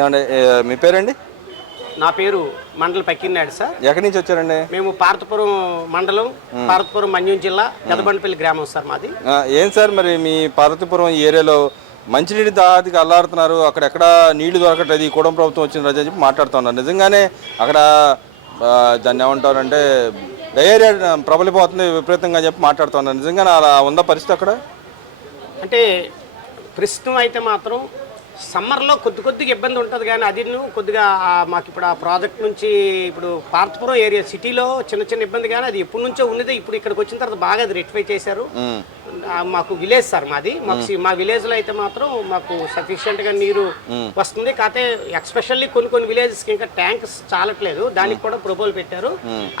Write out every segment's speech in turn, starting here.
ఏమండి మీ పేరండి? నా పేరు మండల పక్కినాడు సార్. ఎక్కడి నుంచి వచ్చారండి? మేము పార్వతీపురం మండలం, పార్వతీపురం మన్యం జిల్లా, గదబండపల్లి గ్రామం సార్ మాది. ఏం సార్ మరి మీ పార్వతీపురం ఏరియాలో మంచినీటి దాటికి అల్లాడుతున్నారు, అక్కడెక్కడ నీళ్లు దొరకట్లేదు, ఈ కూడం ప్రభుత్వం వచ్చిన రోజు అని చెప్పి మాట్లాడుతున్నారు. నిజంగానే అక్కడ దాన్ని ఏమంటారంటే డయేరియా ప్రబలిపోతుంది విపరీతంగా చెప్పి మాట్లాడుతున్నారు. నిజంగానే అలా ఉందా పరిస్థితి అక్కడ? అంటే ప్రస్తుతం అయితే మాత్రం సమ్మర్లో కొద్దిగా ఇబ్బంది ఉంటుంది, కానీ అది కొద్దిగా మాకు ఇప్పుడు ఆ ప్రాజెక్ట్ నుంచి ఇప్పుడు పార్వతీపురం ఏరియా సిటీలో చిన్న ఇబ్బంది, కానీ అది ఎప్పటి నుంచో ఉన్నది. ఇప్పుడు ఇక్కడికి వచ్చిన తర్వాత బాగా అది రెక్టిఫై చేశారు. మాకు విలేజ్ సార్ మాది, మా విలేజ్లో అయితే మాత్రం మాకు సఫిషియెంట్గా నీరు వస్తుంది. కాకపోతే ఎక్స్పెషల్లీ కొన్ని విలేజెస్కి ఇంకా ట్యాంక్స్ చాలట్లేదు, దానికి కూడా ప్రపోజల్ పెట్టారు.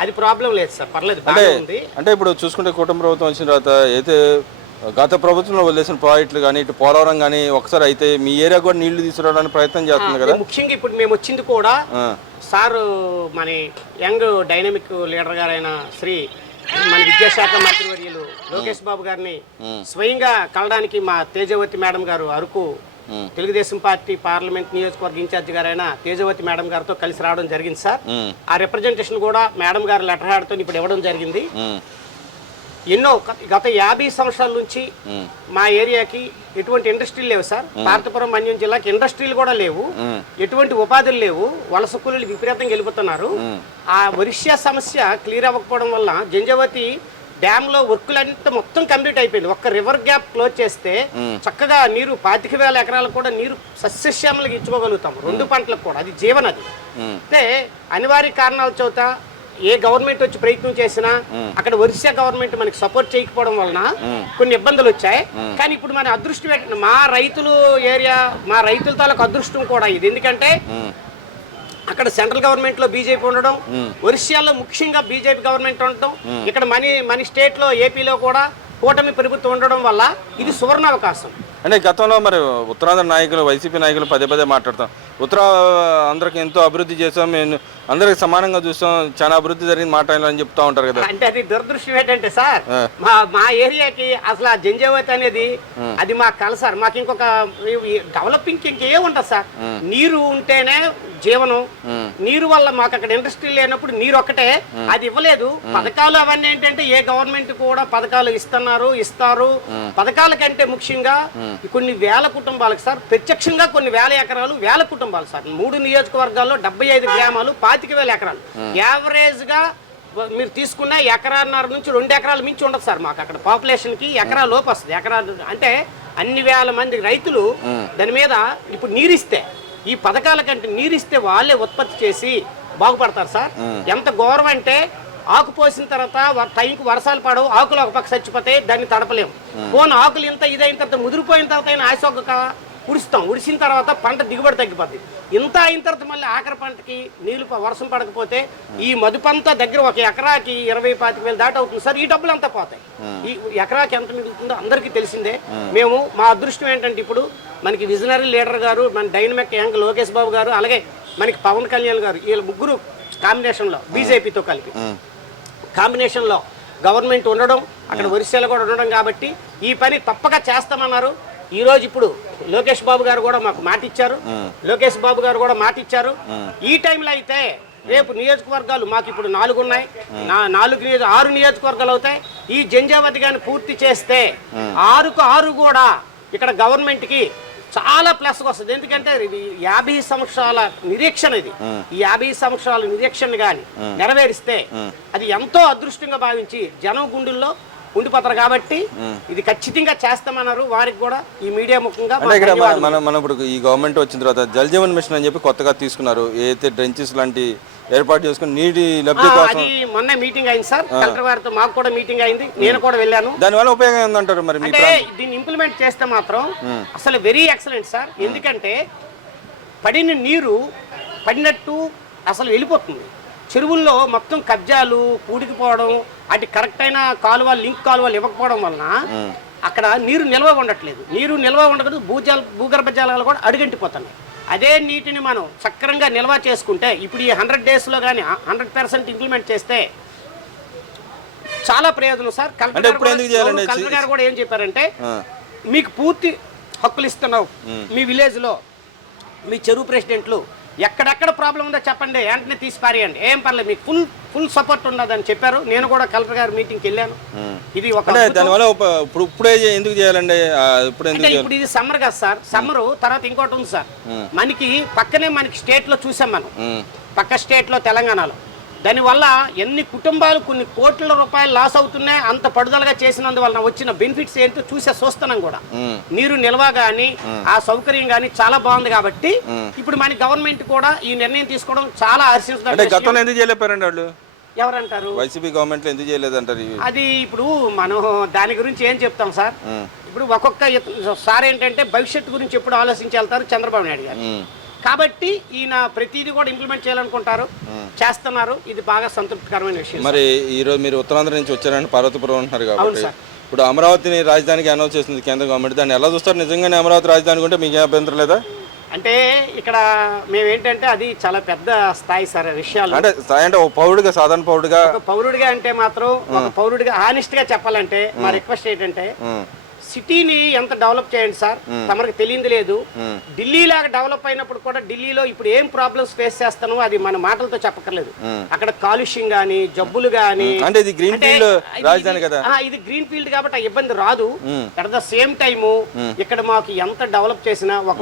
అది ప్రాబ్లం లేదు సార్, పర్లేదు, బాగా ఉంది. అంటే ఇప్పుడు చూసుకుంటే కూటమి ప్రభుత్వం వచ్చిన తర్వాత అయితే గత ప్రభుత్వంలో వదిలేసిన ప్రాజెక్టులు కానీ ఇటు పోలవరం కానీ ఒకసారి అయితే మీ ఏరియా కూడా నీళ్లు తీసుకురావడానికి ప్రయత్నం చేస్తుంది కదా. ముఖ్యంగా ఇప్పుడు మేము వచ్చింది కూడా సార్ మన యంగ్ డైనమిక్ లీడర్ గారైన శ్రీ మన విద్యాశాఖ మంత్రివర్యులు లోకేష్ బాబు గారిని స్వయంగా కలడానికి మా తేజవతి మేడం గారు అరకు తెలుగుదేశం పార్టీ పార్లమెంట్ నియోజకవర్గ ఇన్ఛార్జి గారైన తేజవతి మేడం గారితో కలిసి రావడం జరిగింది సార్. ఆ రిప్రజెంటేషన్ కూడా మేడం గారు లెటర్ హ్యాడ్తో ఇప్పుడు ఇవ్వడం జరిగింది. ఎన్నో గత 50 సంవత్సరాల నుంచి మా ఏరియాకి ఎటువంటి ఇండస్ట్రీలు లేవు సార్. పార్వతీపురం మన్యం జిల్లాకి ఇండస్ట్రీలు కూడా లేవు, ఎటువంటి ఉపాధులు లేవు, వలస కూలీలు విపరీతంగా వెళ్ళిపోతున్నారు. ఆ వర్ష సమస్య క్లియర్ అవ్వకపోవడం వల్ల జంజావతి డ్యామ్ లో వర్కులంతా మొత్తం కంప్లీట్ అయిపోయింది. ఒక్క రివర్ గ్యాప్ క్లోజ్ చేస్తే చక్కగా నీరు 25,000 ఎకరాలకు కూడా నీరు సస్యశ్యామలకు ఇచ్చుకోగలుగుతాం, 2 పంటలకు కూడా. అది జీవనది. అంటే అనివార్య కారణాల చేత ఏ గవర్నమెంట్ వచ్చి ప్రయత్నం చేసినా అక్కడ ఒరిస్సా గవర్నమెంట్ మనకి సపోర్ట్ చేయకపోవడం వలన కొన్ని ఇబ్బందులు వచ్చాయి. కానీ ఇప్పుడు మన అదృష్టం మా రైతులు ఏరియా, మా రైతుల తాలూకు అదృష్టం కూడా ఇది. ఎందుకంటే అక్కడ సెంట్రల్ గవర్నమెంట్ లో బీజేపీ ఉండడం, ఒరిస్సాలో ముఖ్యంగా బీజేపీ గవర్నమెంట్ ఉండటం, ఇక్కడ మన స్టేట్ లో ఏపీలో కూడా కూటమి ప్రభుత్వం ఉండడం వల్ల ఇది సువర్ణ అవకాశం. అంటే గతంలో మరి ఉత్తరాంధ్ర నాయకులు, వైసీపీ నాయకులు పదే మాట్లాడతాం, ఉత్తరాంధ్రకి ఎంతో అభివృద్ధి చేసాం, మేము అందరికి సమానంగా చూస్తాం, చాలా అభివృద్ధి జరిగింది మాట్లాడాలని చెప్తా ఉంటారు కదా. అంటే అది దురదృష్టం ఏంటంటే సార్, మా ఏరియాకి అసలు ఆ జంజావతి అనేది అది మాకు కల సార్. మాకు ఇంకొక డెవలపింగ్ ఇంకేం ఉండదు సార్. నీరు ఉంటేనే జీవనం. నీరు వల్ల మాకు అక్కడ ఇండస్ట్రీ లేనప్పుడు నీరు ఒక్కటే, అది ఇవ్వలేదు. పథకాలు అవన్నీ ఏంటంటే ఏ గవర్నమెంట్ కూడా పథకాలు ఇస్తారు. పథకాల కంటే ముఖ్యంగా కొన్ని వేల కుటుంబాలకు సార్, ప్రత్యక్షంగా కొన్ని వేల ఎకరాలు, వేల కుటుంబాలు సార్. 3 నియోజకవర్గాల్లో 75 గ్రామాలు, 25,000 ఎకరాలు. యావరేజ్ గా మీరు తీసుకున్న 1.5 నుంచి 2 ఎకరాలు మించి ఉండదు సార్. మాకు అక్కడ పాపులేషన్ కి ఎకరాల లోపు వస్తుంది. ఎకరాలు అంటే అన్ని వేల మంది రైతులు దాని మీద ఇప్పుడు నీరిస్తే, ఈ పథకాల కంటే నీరిస్తే వాళ్ళే ఉత్పత్తి చేసి బాగుపడతారు సార్. ఎంత గౌరవం అంటే ఆకు పోసిన తర్వాత టైంకి వర్షాలు పడవు, ఆకులు ఒక పక్క చచ్చిపోతాయి, దాన్ని తడపలేము. పోను ఆకులు ఇంత ఇదైన తర్వాత ముదిరిపోయిన తర్వాత ఆశొక్క ఉడిసిన తర్వాత పంట దిగుబడి తగ్గిపోద్ది. ఇంత అయిన తర్వాత మళ్ళీ ఆఖరి పంటకి నీళ్లు వర్షం పడకపోతే ఈ మదుపంతా దగ్గర ఒక ఎకరాకి 20-25,000 దాటి అవుతుంది సార్. ఈ డబ్బులు అంతా పోతాయి. ఈ ఎకరాకి ఎంత మిగులుతుందో అందరికీ తెలిసిందే. మేము మా అదృష్టం ఏంటంటే ఇప్పుడు మనకి విజనరీ లీడర్ గారు, మన డైనమిక్ యంగ్ లోకేష్ బాబు గారు, అలాగే మనకి పవన్ కళ్యాణ్ గారు, వీళ్ళ ముగ్గురు కాంబినేషన్లో బీజేపీతో కలిపి కాంబినేషన్లో గవర్నమెంట్ ఉండడం, అక్కడ ఒరిస్సాలో కూడా ఉండడం కాబట్టి ఈ పని తప్పక చేస్తామన్నారు. ఈ రోజు ఇప్పుడు లోకేష్ బాబు గారు కూడా మాకు మాట ఇచ్చారు. ఈ టైంలో అయితే రేపు నియోజకవర్గాలు మాకు ఇప్పుడు 4 ఉన్నాయి, 6 నియోజకవర్గాలు అవుతాయి. ఈ జంజావతి గాని పూర్తి చేస్తే 6కు 6 కూడా ఇక్కడ గవర్నమెంట్ కి చాలా ప్లస్ వస్తుంది. ఎందుకంటే 50 సంవత్సరాల నిరీక్షణ ఇది. ఈ 50 సంవత్సరాల నిరీక్షణ గాని నెరవేరిస్తే అది ఎంతో అదృష్టంగా భావించి జనం గుండెల్లో ఉండిపోతారు. కాబట్టి ఇది ఖచ్చితంగా చేస్తామన్నారు. వారికి కూడా ఈ మీడియా ముఖంగా మనం ఇప్పుడు ఈ గవర్నమెంట్ వచ్చిన తర్వాత జల్ జీవన్ మిషన్ అని చెప్పి కొత్తగా తీసుకున్నారు. ఏదైతే డ్రెంచెస్ లాంటి ఏర్పాటు చేసుకుని నీటి లబ్ధి కోసం అది మొన్న మీటింగ్ అయింది సార్. కలెక్టర్ వారితో మాకు కూడా మీటింగ్ అయింది, నేను కూడా వెళ్ళాను. దానివల్ల ఉపయోగం ఏందంటారు మరి? అంటే దీన్ని ఇంప్లిమెంట్ చేస్తే మాత్రం అసలు వెరీ ఎక్సలెంట్ సార్. ఎందుకంటే పడిన నీరు పడినట్టు అసలు వెళ్ళిపోతుంది. చెరువుల్లో మొత్తం కబ్జాలు, పూడికిపోవడం, అటు కరెక్ట్ అయిన కాలువలు, లింక్ కాలువలు ఇవ్వకపోవడం వలన అక్కడ నీరు నిల్వ ఉండట్లేదు. నీరు నిల్వ ఉండదు, భూగర్భ జలాలు కూడా అడుగంటిపోతున్నాయి. అదే నీటిని మనం సక్రంగా నిల్వ చేసుకుంటే ఇప్పుడు ఈ 100 డేస్లో కానీ 100% ఇంప్లిమెంట్ చేస్తే చాలా ప్రయోజనం సార్. కలెక్టర్ గారు కూడా ఏం చెప్పారంటే, మీకు పూర్తి హక్కులు ఇస్తున్నావు మీ విలేజ్లో, మీ చెరువు ప్రెసిడెంట్లు ఎక్కడెక్కడ ప్రాబ్లం ఉందో చెప్పండి, వెంటనే తీసి పారేయండి, ఏం పర్లేదు, మీకు ఫుల్ సపోర్ట్ ఉన్నదని చెప్పారు. నేను కూడా కలెక్టర్ గారి మీటింగ్కి వెళ్ళాను. ఇది ఒక దానివల్ల ఇప్పుడే ఎందుకు చేయాలండి? ఇప్పుడు ఇది సమ్మర్ కదా సార్, సమ్మర్ తర్వాత ఇంకోటి ఉంది సార్, మనకి పక్కనే మనకి స్టేట్ లో చూసాం మనం, పక్క స్టేట్ లో తెలంగాణలో. దానివల్ల ఎన్ని కుటుంబాలు కొన్ని కోట్ల రూపాయలు లాస్ అవుతున్నాయి. అంత పడుదలగా చేసినందువలన వచ్చిన బెనిఫిట్స్ ఏంటో చూస్తున్నాం కూడా. నీరు నిల్వ గానీ ఆ సౌకర్యం గానీ చాలా బాగుంది. కాబట్టి ఇప్పుడు మన గవర్నమెంట్ కూడా ఈ నిర్ణయం తీసుకోవడం చాలా హర్షించడం. ఎవరంటారు వైసీపీ గవర్నమెంట్ ఎందుకు చేయలేదంటారు? అది ఇప్పుడు మనం దాని గురించి ఏం చెప్తాం సార్. ఇప్పుడు ఒక్కొక్క సార్ ఏంటంటే భవిష్యత్తు గురించి ఎప్పుడు ఆలోచించి వెళ్తారు చంద్రబాబు నాయుడు గారు. కాబట్టి ఈయన ప్రతిదీ కూడా ఇంప్లిమెంట్ చేయాలనుకుంటారు, చేస్తున్నారు. ఇది బాగా సంతృప్తికరమైన విషయం. మరి ఈ రోజు మీరు ఉత్తరాంధ్ర నుంచి వచ్చారని పార్వతీపురం అంటున్నారు కాబట్టి ఇప్పుడు అమరావతిని రాజధానికి అనౌన్స్ చేసింది కేంద్ర గవర్నమెంట్. దాన్ని ఎలా చూస్తారు? నిజంగానే అమరావతి రాజధాని ఉంటే మీకు అభ్యంతరం లేదా? అంటే ఇక్కడ మేమేంటంటే అది చాలా పెద్ద స్థాయి సార్ విషయాలు. అంటే స్థాయి అంటే ఒక పౌరుడిగా, సాధారణ పౌరుడిగా అంటే మాత్రం ఒక పౌరుడిగా హానెస్ట్ గా చెప్పాలంటే మా రిక్వెస్ట్ ఏంటంటే సిటీని ఎంత డెవలప్ చేయండి సార్, తమకు తెలియదు లేదు. ఢిల్లీ లాగా డెవలప్ అయినప్పుడు కూడా ఢిల్లీలో ఇప్పుడు ఏం ప్రాబ్లమ్స్ ఫేస్ చేస్తానో అది మన మాటలతో చెప్పక్కర్లేదు. అక్కడ కాలుష్యం గానీ, జబ్బులు గానీ, ఇది గ్రీన్ ఫీల్డ్ కాబట్టి ఆ ఇబ్బంది రాదు. అట్ ద సేమ్ టైము ఇక్కడ మాకు ఎంత డెవలప్ చేసినా ఒక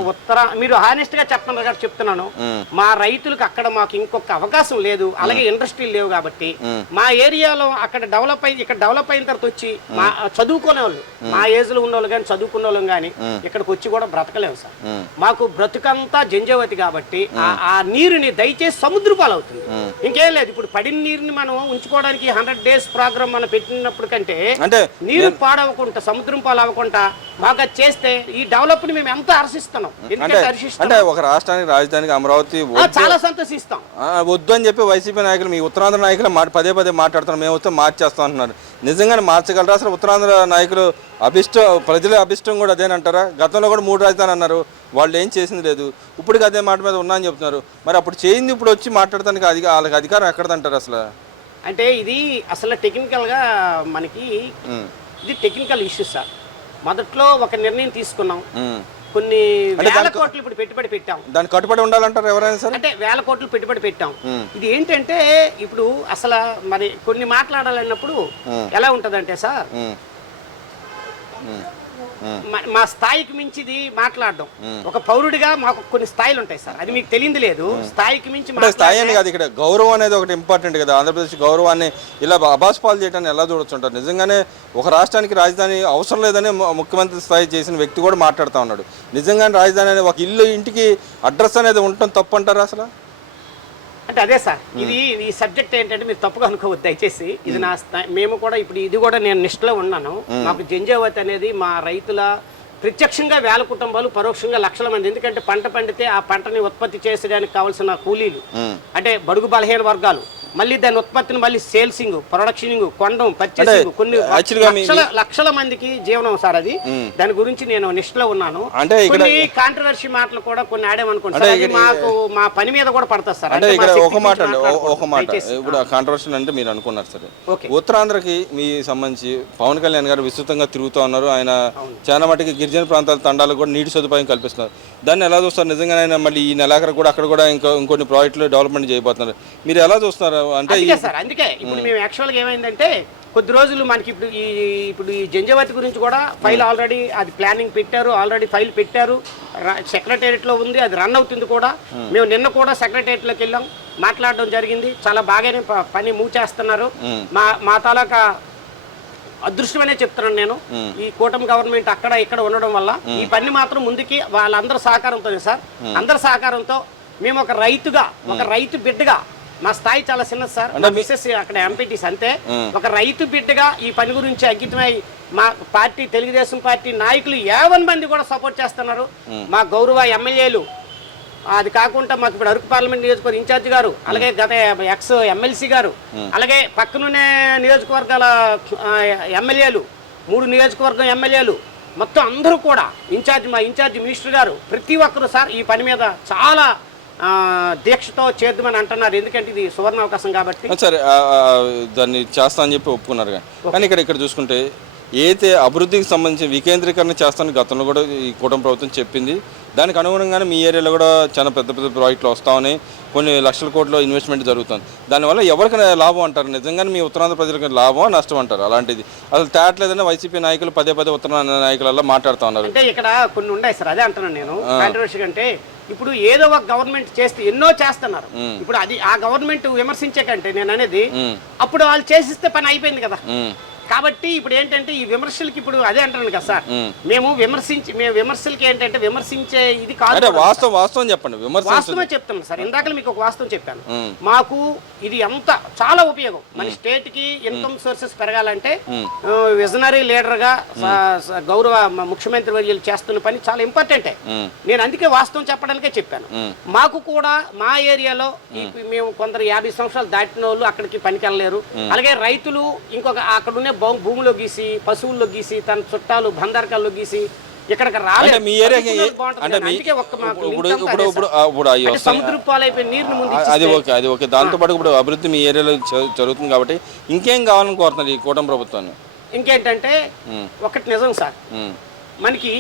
మీరు హానెస్ట్ గా చెప్పండి చెప్తున్నాను, మా రైతులకు అక్కడ మాకు ఇంకొక అవకాశం లేదు, అలాగే ఇండస్ట్రీలు లేవు. కాబట్టి మా ఏరియాలో అక్కడ ఇక్కడ డెవలప్ అయిన తర్వాత వచ్చి మా చదువుకునే వాళ్ళు, మా ఏజ్ లో ఉన్న వాళ్ళు కానీ చదువుకున్న వాళ్ళం కానీ ఇక్కడికి వచ్చి కూడా బ్రతకలేము సార్. మాకు బ్రతుకంతా జంజావతి కాబట్టి ఆ నీరుని దయచేసి సముద్ర పాలు అవుతుంది, ఇంకేం లేదు. ఇప్పుడు పడిన నీరుని మనం ఉంచుకోవడానికి 100 days ప్రోగ్రామ్ మనం పెట్టినప్పుడు కంటే నీరు పాడవకుండా, సముద్రం పాలు అవ్వకుండా మాకు అది చేస్తే ఈ డెవలప్ ని మేము ఎంత హర్షిస్తున్నాం. అంటే ఒక రాష్ట్రానికి రాజధానికి అమరావతి చాలా సంతోషిస్తాం. వద్దు అని చెప్పి వైసీపీ నాయకులు, మీ ఉత్తరాంధ్ర నాయకులు పదే పదే మేము వస్తే మార్చేస్తాం అంటున్నారు. నిజంగానే మార్చగలరా అసలు? ఉత్తరాంధ్ర నాయకులు ప్రజల అభిష్టం కూడా అదేనంటారా? గతంలో కూడా 3 రాజధాని అన్నారు, వాళ్ళు ఏం చేసింది లేదు. ఇప్పటికి అదే మాట మీద ఉన్నా అని చెప్తున్నారు. మరి అప్పుడు చేయింది ఇప్పుడు వచ్చి మాట్లాడటానికి వాళ్ళకి అధికారం ఎక్కడదంటారు అసలు? అంటే ఇది అసలు టెక్నికల్గా మనకి ఇది టెక్నికల్ ఇష్యూ సార్. మొదట్లో ఒక నిర్ణయం తీసుకున్నాం, కొన్ని వేల కోట్లు ఇప్పుడు పెట్టుబడి పెట్టాం, దానికి కట్టుబడి ఉండాలంటారు ఎవరైనా సరే. అంటే వేల కోట్లు పెట్టుబడి పెట్టాం. ఇది ఏంటంటే ఇప్పుడు అసలు మరి కొన్ని మాట్లాడాలన్నప్పుడు ఎలా ఉంటదంటే సార్, మా స్థాయికి మించిది మాట్లాడడం. ఒక పౌరుడిగా మాకు కొన్ని స్థాయిలు ఉంటాయి సార్, అది మీకు తెలియదు లేదు. స్థాయికి మించి స్థాయి అని కాదు, ఇక్కడ గౌరవం అనేది ఒకటి ఇంపార్టెంట్ కదా. ఆంధ్రప్రదేశ్ గౌరవాన్ని ఇలా అబాస్పాలు చేయడాన్ని ఎలా చూడొచ్చుంటారు? నిజంగానే ఒక రాష్ట్రానికి రాజధాని అవసరం లేదని ముఖ్యమంత్రి స్థాయి చేసిన వ్యక్తి కూడా మాట్లాడుతూ ఉన్నాడు. నిజంగానే రాజధాని అనేది ఒక ఇంటికి అడ్రస్ అనేది ఉండటం తప్పు అంటారా అసలు? అంటే అదే సార్, ఈ సబ్జెక్ట్ ఏంటంటే మీరు తప్పుగా అనుకోవద్దు దయచేసి. ఇది నా మేము కూడా ఇప్పుడు ఇది కూడా నేను నిష్ఠలో ఉన్నాను. మాకు జంజావతి అనేది మా రైతుల ప్రత్యక్షంగా వేల కుటుంబాలు, పరోక్షంగా లక్షల మంది. ఎందుకంటే పంట పండితే ఆ పంటని ఉత్పత్తి చేసేదానికి కావాల్సిన కూలీలు, అంటే బడుగు బలహీన వర్గాలు, మళ్ళీ దాని ఉత్పత్తిని మళ్ళీ సేల్సింగ్, ప్రొడక్షనింగ్, కొండం, పర్చేసింగ్, కొన్ని లక్షల మందికి జీవనం సార్ అది. దాని గురించి నేను నిష్ఠలో ఉన్నాను. అంటే కొన్ని కాంట్రవర్సీ మాటలు కూడా కొన్ని ఆడామనుకుంటారు, మాకు మా పని మీద కూడా పడుతుంది సార్. అంటే ఇక్కడ ఒక మాట ఇప్పుడు కాంట్రవర్సీ అంటే మీరు అనుకున్నారు సరే. ఉత్తరాంధ్రకి మీ సంబంధించి పవన్ కళ్యాణ్ గారు విస్తృతంగా తిరుగుతూ ఉన్నారు. ఆయన చాలా మటుకి గిరిజన ప్రాంతాల తండాలకు కూడా నీటి సదుపాయం కల్పిస్తున్నారు. దాన్ని ఎలా చూస్తారు? నిజంగా ఆయన మళ్ళీ ఈ నెలాఖరు కూడా అక్కడ కూడా ఇంకొన్ని ప్రాజెక్టులు డెవలప్మెంట్ చేయబోతున్నారు. మీరు ఎలా చూస్తున్నారు? అంటే సార్ అందుకే ఇప్పుడు మేము యాక్చువల్గా ఏమైందంటే కొద్ది రోజులు మనకి ఇప్పుడు ఈ జంజావతి గురించి కూడా ఫైల్ ఆల్రెడీ అది ప్లానింగ్ పెట్టారు, ఆల్రెడీ ఫైల్ పెట్టారు, సెక్రటేరియట్లో ఉంది, అది రన్ అవుతుంది కూడా. మేము నిన్న కూడా సెక్రటేరియట్లోకి వెళ్ళాం, మాట్లాడడం జరిగింది. చాలా బాగానే పని మూవ్ చేస్తున్నారు. మా తాలూకా అదృష్టమనే చెప్తున్నాను నేను. ఈ కూటమి గవర్నమెంట్ అక్కడ ఇక్కడ ఉండడం వల్ల ఈ పని మాత్రం ముందుకి వాళ్ళందరి సహకారంతోనే సార్, అందరి సహకారంతో మేము ఒక రైతుగా, ఒక రైతు బిడ్డగా, మా స్థాయి చాలా చిన్నది సార్, మిసెస్ అక్కడ ఎంపీటీస్ అంతే, ఒక రైతు బిడ్డగా ఈ పని గురించి అంకితమై మా పార్టీ తెలుగుదేశం పార్టీ నాయకులు 50 మంది కూడా సపోర్ట్ చేస్తున్నారు. మా గౌరవ ఎమ్మెల్యేలు, అది కాకుండా మాకు ఇప్పుడు అరకు పార్లమెంట్ నియోజకవర్గ ఇన్ఛార్జి గారు, అలాగే గత ఎక్స్ ఎమ్మెల్సీ గారు, అలాగే పక్కనునే నియోజకవర్గాల ఎమ్మెల్యేలు, 3 నియోజకవర్గం ఎమ్మెల్యేలు, మొత్తం అందరూ కూడా మా ఇన్ఛార్జి మినిస్టర్ గారు, ప్రతి ఒక్కరు సార్ ఈ పని మీద చాలా దీక్షతో చేద్దామని అంటున్నారు. ఎందుకంటే ఇది సువర్ణ అవకాశం కాబట్టి. సరే, దాన్ని చేస్తా అని చెప్పి ఒప్పుకున్నారు. కానీ ఇక్కడ చూసుకుంటే ఏదైతే అభివృద్ధికి సంబంధించి వికేంద్రీకరణ చేస్తానని గతంలో కూడా ఈ కూటమి ప్రభుత్వం చెప్పింది. దానికి అనుగుణంగానే మీ ఏరియాలో కూడా చాలా పెద్ద పెద్ద ప్రాజెక్టులు వస్తామని కొన్ని లక్షల కోట్ల ఇన్వెస్ట్మెంట్ జరుగుతుంది. దానివల్ల ఎవరికైనా లాభం అంటారు? నిజంగానే మీ ఉత్తరాంధ్ర ప్రజలకు లాభం నష్టం అంటారు? అలాంటిది అసలు తేటలేదని వైసీపీ నాయకులు పదే ఉత్తరాంధ్ర నాయకులలో మాట్లాడుతూ ఉన్నారు. అంటే ఇక్కడ కొన్ని ఉన్నాయి సార్, అదే అంటున్నాను నేను. కాంట్రవర్సీ అంటే ఇప్పుడు ఏదో ఒక గవర్నమెంట్ చేస్తే ఎన్నో చేస్తున్నారు. ఇప్పుడు అది ఆ గవర్నమెంట్ విమర్శించే కంటే నేను అనేది అప్పుడు వాళ్ళు చేసిస్తే పని అయిపోయింది కదా. కాబట్టి ఇప్పుడు ఏంటంటే ఈ విమర్శలకి ఇప్పుడు అదే అంటున్నాను కదా సార్, మేము విమర్శలకి ఏంటంటే విమర్శించే ఇది కాదు. వాస్తవం చెప్పండి. వాస్తవమే చెప్తాను సార్. ఇందాక మీకు ఒక వాస్తవం చెప్పాను. మాకు ఇది ఎంత చాలా ఉపయోగం. మన స్టేట్ కి ఇన్కమ్ సోర్సెస్ పెరగాలంటే విజనరీ లీడర్ గా గౌరవ ముఖ్యమంత్రి వర్యులు చేస్తున్న పని చాలా ఇంపార్టెంటే. నేను అందుకే వాస్తవం చెప్పడానికే చెప్పాను. మాకు కూడా మా ఏరియాలో మేము కొందరు 50 సంవత్సరాలు దాటిన వాళ్ళు అక్కడికి పనికి వెళ్ళలేరు. అలాగే రైతులు ఇంకొక అక్కడ ఉన్న భూమిలో గీసి, పశువుల్లో గీసి, తన చుట్టాలు బందరకాల్లో గీసి ఇక్కడికి రాలేదు. సముద్రపు పాలైపోయి నీరుని ముందు అది ఓకే. దాంతో పాటు ఇప్పుడు అభివృద్ధి మీ ఏరియాలో జరుగుతుంది కాబట్టి ఇంకేం కావాలని కోరుతున్నారు ఈ కూటమి ప్రభుత్వాన్ని? ఇంకేంటంటే ఒకటి నిజం సార్, మనకి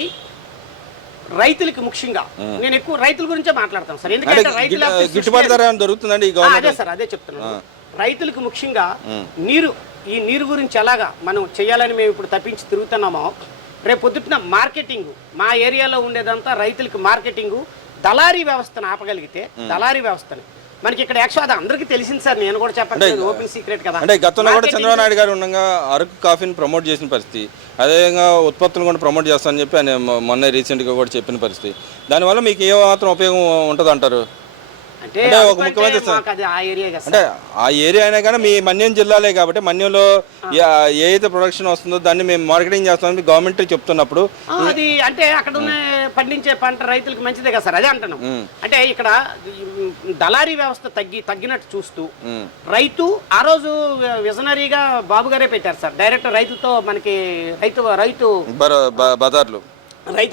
రైతులకి ముఖ్యంగా నేను ఎక్కువ రైతుల గురించే మాట్లాడతాను సార్. ఎందుకంటే రైతుల గిట్టుబాటు ధర దొరుకుతుందండి. అదే సార్, అదే చెప్తున్నాను. రైతులకు ముఖ్యంగా ఈ నీరు గురించి ఎలాగా మనం చేయాలని మేము ఇప్పుడు తప్పించి తిరుగుతున్నామో, రేపు పొద్దున మార్కెటింగ్ మా ఏరియాలో ఉండేదంతా రైతులకి మార్కెటింగ్ దళారీ వ్యవస్థను ఆపగలిగితే, దళారీ వ్యవస్థని మనకి ఇక్కడ యాక్చువల్ అది అందరికీ తెలిసింది సార్. నేను కూడా చెప్పలేదు, ఓపెన్ సీక్రెట్ కదా. అంటే గతంలో కూడా చంద్రబాబు నాయుడు గారు ఉండగా అరకు కాఫీని ప్రమోట్ చేసిన పరిస్థితి, అదేవిధంగా ఉత్పత్తులు కూడా ప్రమోట్ చేస్తానని చెప్పి ఆయన మొన్న రీసెంట్గా కూడా చెప్పిన పరిస్థితి. దానివల్ల మీకు ఏ మాత్రం ఉపయోగం ఉంటుంది అంటారు? అంటే ఒక ముఖ్యమంత్రి అంటే ఆ ఏరియా అయినా కానీ మీ మన్యం జిల్లాలే కాబట్టి మన్యంలో ఏదైతే ప్రొడక్షన్ వస్తుందో దాన్ని మేము మార్కెటింగ్ చేస్తామని గవర్నమెంట్ చెప్తున్నప్పుడు అది అంటే అక్కడ ఉన్న పండించే పంట రైతులకు మంచిదే కదా సార్. అదే అంటున్నాం. అంటే ఇక్కడ దళారీ వ్యవస్థ తగ్గినట్టు చూస్తూ రైతు ఆ రోజు విజనరీగా బాబు గారే పెట్టారు సార్. డైరెక్ట్ రైతుతో మనకి రైతు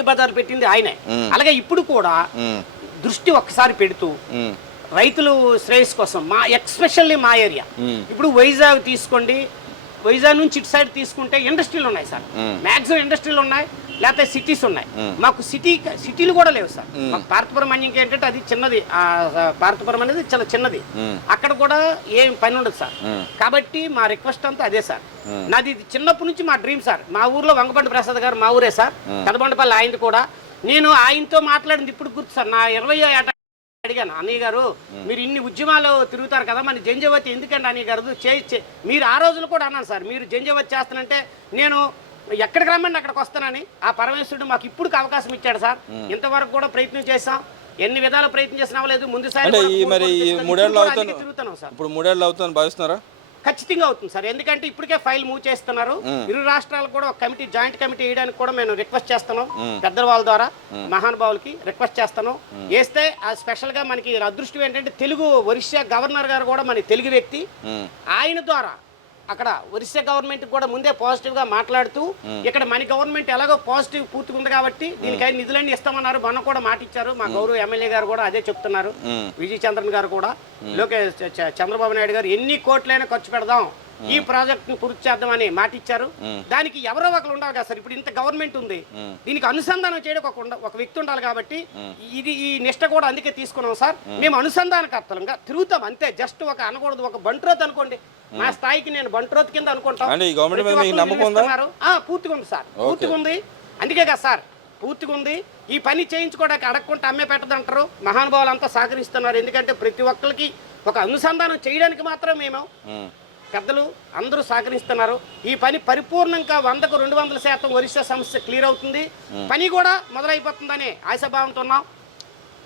బజార్లు పెట్టింది ఆయనే. అలాగే ఇప్పుడు కూడా దృష్టి ఒక్కసారి పెడుతూ రైతులు శ్రేయస్ కోసం ఎక్స్పెషల్లీ మా ఏరియా ఇప్పుడు వైజాగ్ తీసుకోండి, వైజాగ్ నుంచి ఇటు సైడ్ తీసుకుంటే ఇండస్ట్రీలు ఉన్నాయి సార్. మ్యాక్సిమం ఇండస్ట్రీలు ఉన్నాయి, లేకపోతే సిటీస్ ఉన్నాయి. మాకు సిటీలు కూడా లేవు సార్. మాకు పార్థపురం అని ఏంటంటే అది చిన్నది, పార్థపురం అనేది చాలా చిన్నది, అక్కడ కూడా ఏం పని ఉండదు సార్. కాబట్టి మా రిక్వెస్ట్ అంతా అదే సార్. నాది చిన్నప్పటి నుంచి మా డ్రీమ్ సార్. మా ఊర్లో వంగబండి ప్రసాద్ గారు మా ఊరే సార్, కదబండపల్లి ఆయనది కూడా. నేను ఆయనతో మాట్లాడింది ఇప్పుడు గుర్తు సార్. నా 20వ ఏట అడిగాను, అన్నయ్య గారు మీరు ఇన్ని ఉద్యమాలు తిరుగుతారు కదా, మన జంజవతి ఎందుకంటే అన్నయ్య గారు మీరు ఆ రోజులు కూడా అన్నాను సార్, మీరు జంజవతి చేస్తానంటే నేను ఎక్కడికి రమ్మని అక్కడికి వస్తానని. ఆ పరమేశ్వరుడు మాకు ఇప్పుడు అవకాశం ఇచ్చాడు సార్. ఇంతవరకు కూడా ప్రయత్నం చేసాం, ఎన్ని విధాల ప్రయత్నం చేసినా లేదు. ముందుసారి తిరుగుతున్నాం సార్. ఇప్పుడు 3 ఏళ్ళు అవుతుందని భావిస్తున్నారా? ఖచ్చితంగా అవుతుంది సార్. ఎందుకంటే ఇప్పటికే ఫైల్ మూవ్ చేస్తున్నారు. ఇరు రాష్ట్రాలు కూడా ఒక కమిటీ, జాయింట్ కమిటీ వేయడానికి కూడా మేము రిక్వెస్ట్ చేస్తున్నాం. పెద్దల వాళ్ళ ద్వారా మహానుభావులకి రిక్వెస్ట్ చేస్తున్నాం. వేస్తే స్పెషల్ గా మనకి అదృష్టం ఏంటంటే తెలుగు ఒరిస్సా గవర్నర్ గారు కూడా మన తెలుగు వ్యక్తి. ఆయన ద్వారా అక్కడ ఒరిస్సా గవర్నమెంట్ కూడా ముందే పాజిటివ్ గా మాట్లాడుతూ ఇక్కడ మన గవర్నమెంట్ ఎలాగో పాజిటివ్ పూర్తిగా ఉంది కాబట్టి దీనికై నిధులన్నీ ఇస్తామన్నారు. మనం కూడా మాట ఇచ్చారు. మా గౌరవ ఎమ్మెల్యే గారు కూడా అదే చెప్తున్నారు. విజయ్ చంద్రన్ గారు కూడా, లోకేష్ చంద్రబాబు నాయుడు గారు ఎన్ని కోట్లైనా ఖర్చు పెడదాం, ఈ ప్రాజెక్ట్ ని పూర్తి చేద్దామని మాట ఇచ్చారు. దానికి ఎవరో ఒకరు ఉండాలి కదా సార్. ఇప్పుడు ఇంత గవర్నమెంట్ ఉంది, దీనికి అనుసంధానం చేయడం ఒక వ్యక్తి ఉండాలి. కాబట్టి ఈ నిష్ట కూడా అందుకే తీసుకున్నాం సార్. మేము అనుసంధానకర్తలంగా తిరుగుతాం అంతే. జస్ట్ ఒక అనకూడదు, ఒక బంట్రోత్ అనుకోండి. మా స్థాయికి నేను బంట్రోత్ కింద అనుకుంటాం. పూర్తిగా ఉంది సార్, పూర్తిగా ఉంది. అందుకే కదా సార్ పూర్తిగా ఉంది. ఈ పని చేయించుకోవడానికి అడగకుండా అమ్మే పెట్టదంటారు. మహానుభావులు అంతా సహకరిస్తున్నారు. ఎందుకంటే ప్రతి ఒక్కరికి ఒక అనుసంధానం చేయడానికి మాత్రం మేము పెద్దలు అందరూ సహకరిస్తున్నారు. ఈ పని పరిపూర్ణంగా 100కు 200% ఒరిస్సా సమస్య క్లియర్ అవుతుంది. పని కూడా మొదలైపోతుందని ఆశాభావంతో ఉన్నాం.